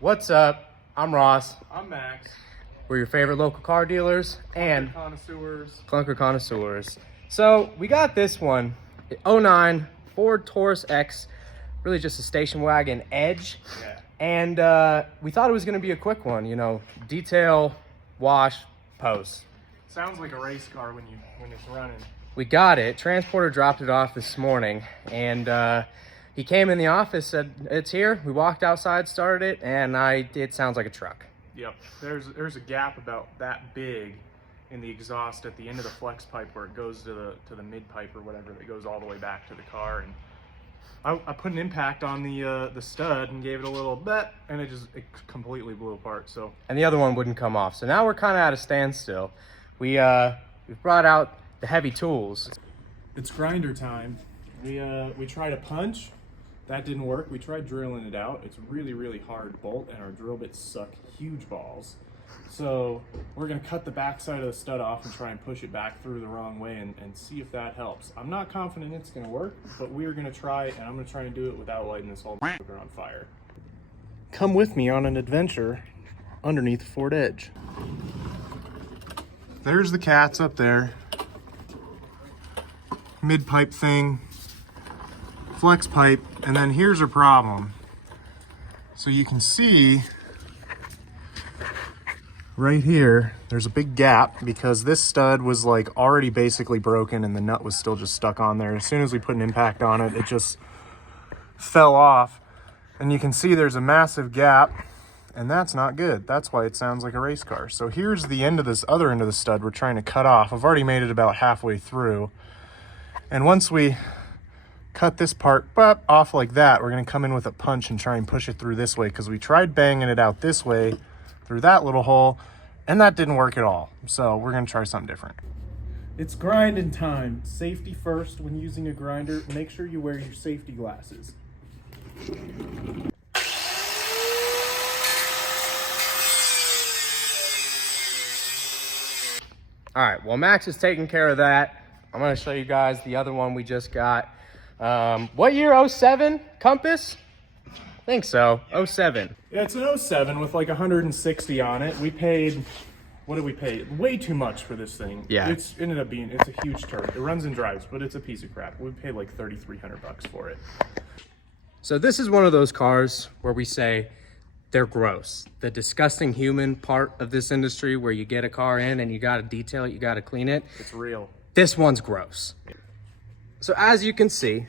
What's up? I'm Ross. I'm Max. We're your favorite local car dealers and Connoisseurs. Clunker Connoisseurs. So we got this one, 09 Ford Taurus X, really just a station wagon Edge. Yeah. And we thought it was going to be a quick one, you know, detail, wash, post. Sounds like a race car when it's running. We got it. Transporter dropped it off this morning, and he came in the office, said it's here. We walked outside, started it, and it sounds like a truck. Yep. There's a gap about that big in the exhaust at the end of the flex pipe where it goes to the mid pipe or whatever that goes all the way back to the car. And I put an impact on the stud and gave it a little bet, and it completely blew apart. So. And the other one wouldn't come off. So now we're kind of at a standstill. We've brought out the heavy tools. It's grinder time. We tried a punch. That didn't work. We tried drilling it out. It's really, really hard bolt, and our drill bits suck huge balls. So we're gonna cut the back side of the stud off and try and push it back through the wrong way and see if that helps. I'm not confident it's gonna work, but we're gonna try, and I'm gonna try and do it without lighting this whole on fire. Come with me on an adventure underneath the Ford Edge. There's the cats up there. Mid pipe thing. Flex pipe, and then here's our problem. So you can see right here, there's a big gap because this stud was like already basically broken and the nut was still just stuck on there. As soon as we put an impact on it, it just fell off. And you can see there's a massive gap, and that's not good. That's why it sounds like a race car. So here's the end of this other end of the stud we're trying to cut off. I've already made it about halfway through. And once we cut this part off like that, we're going to come in with a punch and try and push it through this way, because we tried banging it out this way through that little hole and that didn't work at all. So we're going to try something different. It's grinding time. Safety first when using a grinder. Make sure you wear your safety glasses. All right, well, Max is taking care of that. I'm going to show you guys the other one we just got. What year? 07 Compass? I think so. 07. Yeah, it's an 07 with like 160 on it. We paid, what did we pay? Way too much for this thing. Yeah. It's a huge turd. It runs and drives, but it's a piece of crap. We paid like $3,300 for it. So this is one of those cars where we say they're gross. The disgusting human part of this industry where you get a car in and you got to detail it, you got to clean it. It's real. This one's gross. So as you can see,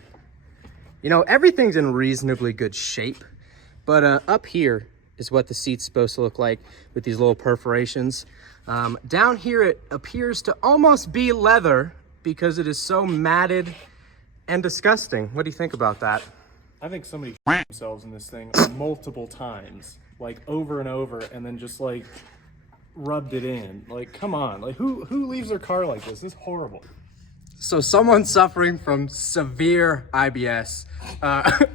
you know, everything's in reasonably good shape, but up here is what the seat's supposed to look like with these little perforations. Down here, it appears to almost be leather because it is so matted and disgusting. What do you think about that? I think somebody themselves in this thing multiple times, like over and over, and then just like rubbed it in. Like, come on, like who leaves their car like this? This is horrible. So someone suffering from severe IBS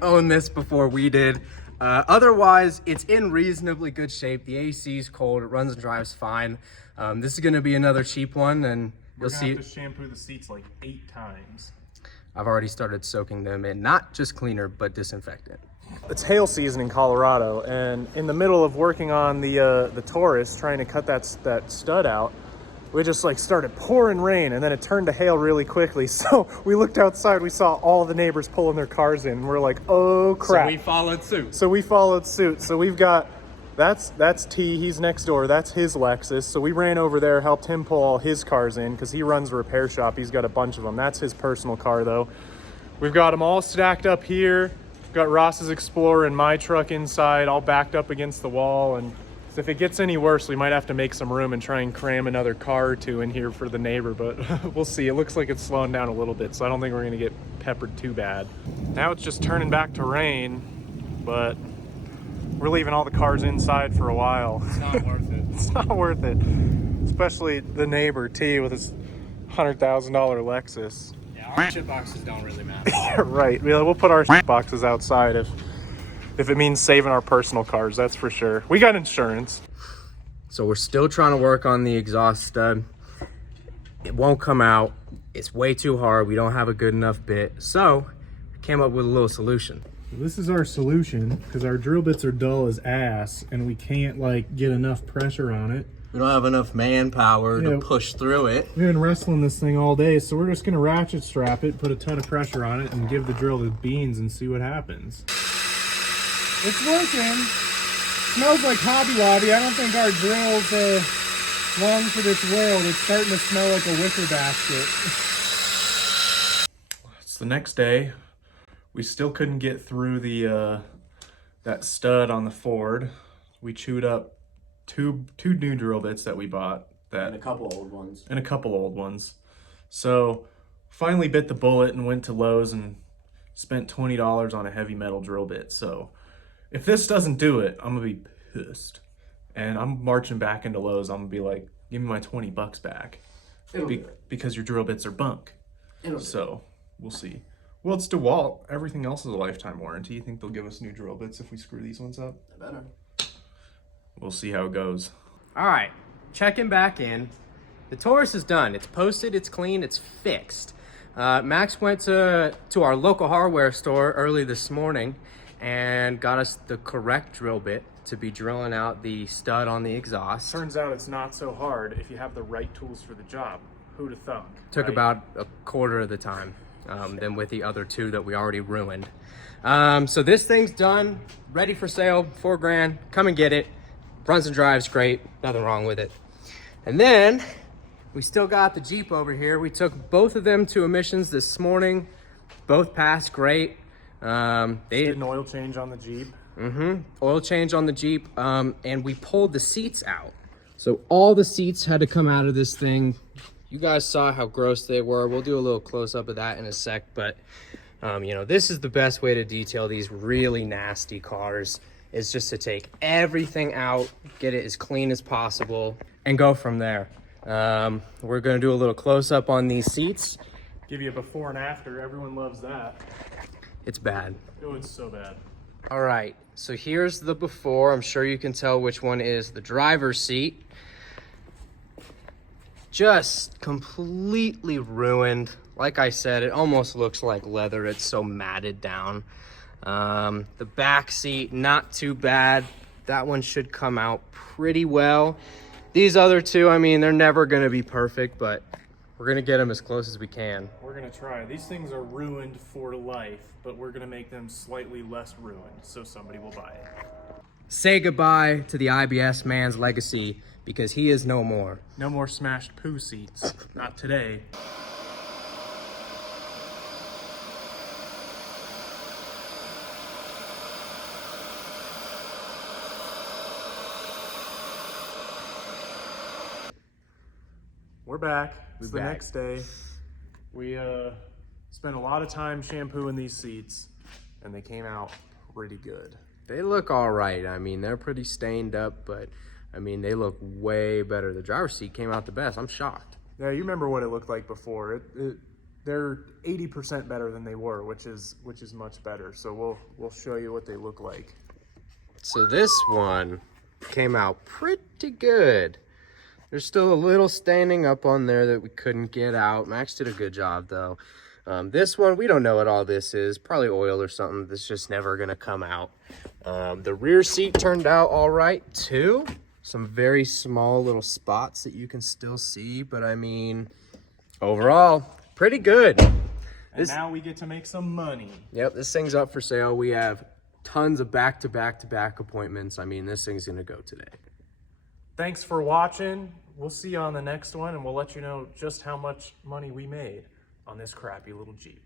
owned this before we did. Otherwise, it's in reasonably good shape. The AC is cold. It runs and drives fine. This is going to be another cheap one, and you'll see. Have to shampoo the seats like 8 times. I've already started soaking them in, not just cleaner, but disinfectant. It's hail season in Colorado, and in the middle of working on the Taurus, trying to cut that stud out, we just like started pouring rain, and then it turned to hail really quickly. So we looked outside, we saw all the neighbors pulling their cars in, and we're like, oh crap. So we followed suit. So we've got, that's T, he's next door, that's his Lexus. So we ran over there, helped him pull all his cars in, because he runs a repair shop. He's got a bunch of them. That's his personal car though. We've got them all stacked up here. Got Ross's Explorer and my truck inside, all backed up against the wall, and if it gets any worse, we might have to make some room and try and cram another car or two in here for the neighbor, but we'll see. It looks like it's slowing down a little bit, so I don't think we're gonna get peppered too bad. Now it's just turning back to rain, but we're leaving all the cars inside for a while. It's not worth it. It's not worth it, especially the neighbor T with his $100,000 Lexus. Yeah, our shit boxes don't really matter. Right, we'll put our boxes outside if it means saving our personal cars, that's for sure. We got insurance. So we're still trying to work on the exhaust stud. It won't come out. It's way too hard. We don't have a good enough bit. So I came up with a little solution. This is our solution, because our drill bits are dull as ass and we can't like get enough pressure on it. We don't have enough manpower to push through it. We've been wrestling this thing all day, so we're just gonna ratchet strap it, put a ton of pressure on it, and give the drill the beans and see what happens. It's working. Smells like Hobby Lobby. I don't think our drill's long for this world. It's starting to smell like a wicker basket. It's the next day. We still couldn't get through the that stud on the Ford. We chewed up two new drill bits that we bought, And a couple old ones. So finally bit the bullet and went to Lowe's and spent $20 on a heavy metal drill bit. So if this doesn't do it, I'm gonna be pissed. And I'm marching back into Lowe's. I'm gonna be like, give me my 20 bucks back. Because your drill bits are bunk. So we'll see. Well, it's DeWalt. Everything else is a lifetime warranty. You think they'll give us new drill bits if we screw these ones up? They better. We'll see how it goes. All right, checking back in. The Taurus is done. It's posted, it's clean, it's fixed. Max went to our local hardware store early this morning and got us the correct drill bit to be drilling out the stud on the exhaust. Turns out it's not so hard if you have the right tools for the job. Who'd have thunk? Took about a quarter of the time than with the other two that we already ruined. So this thing's done, ready for sale, $4,000. Come and get it. Runs and drives great, nothing wrong with it. And then we still got the Jeep over here. We took both of them to emissions this morning. Both passed great. They did an oil change on the Jeep. Oil change on the Jeep, and we pulled the seats out. So all the seats had to come out of this thing. You guys saw how gross they were. We'll do a little close-up of that in a sec, but you know, this is the best way to detail these really nasty cars, is just to take everything out, get it as clean as possible, and go from there. We're gonna do a little close-up on these seats. Give you a before and after. Everyone loves that. It's bad. Oh, it's so bad. All right, so here's the before. I'm sure you can tell which one is the driver's seat. Just completely ruined. Like I said, it almost looks like leather. It's so matted down. The back seat, not too bad. That one should come out pretty well. These other two, I mean, they're never gonna be perfect, but we're gonna get them as close as we can. We're gonna try. These things are ruined for life, but we're gonna make them slightly less ruined, so somebody will buy it. Say goodbye to the IBS man's legacy, because he is no more. No more smashed poo seats. Not today. We're back. It's the next day. We spent a lot of time shampooing these seats, and they came out pretty good. They look all right. I mean, they're pretty stained up, but I mean, they look way better. The driver's seat came out the best. I'm shocked. Yeah, you remember what it looked like before. They're 80% better than they were, which is much better. So we'll show you what they look like. So this one came out pretty good. There's still a little staining up on there that we couldn't get out. Max did a good job though. This one, we don't know what all this is. Probably oil or something that's just never gonna come out. The rear seat turned out all right too. Some very small little spots that you can still see, but I mean, overall, pretty good. And now we get to make some money. Yep, this thing's up for sale. We have tons of back-to-back-to-back appointments. I mean, this thing's gonna go today. Thanks for watching. We'll see you on the next one, and we'll let you know just how much money we made on this crappy little Jeep.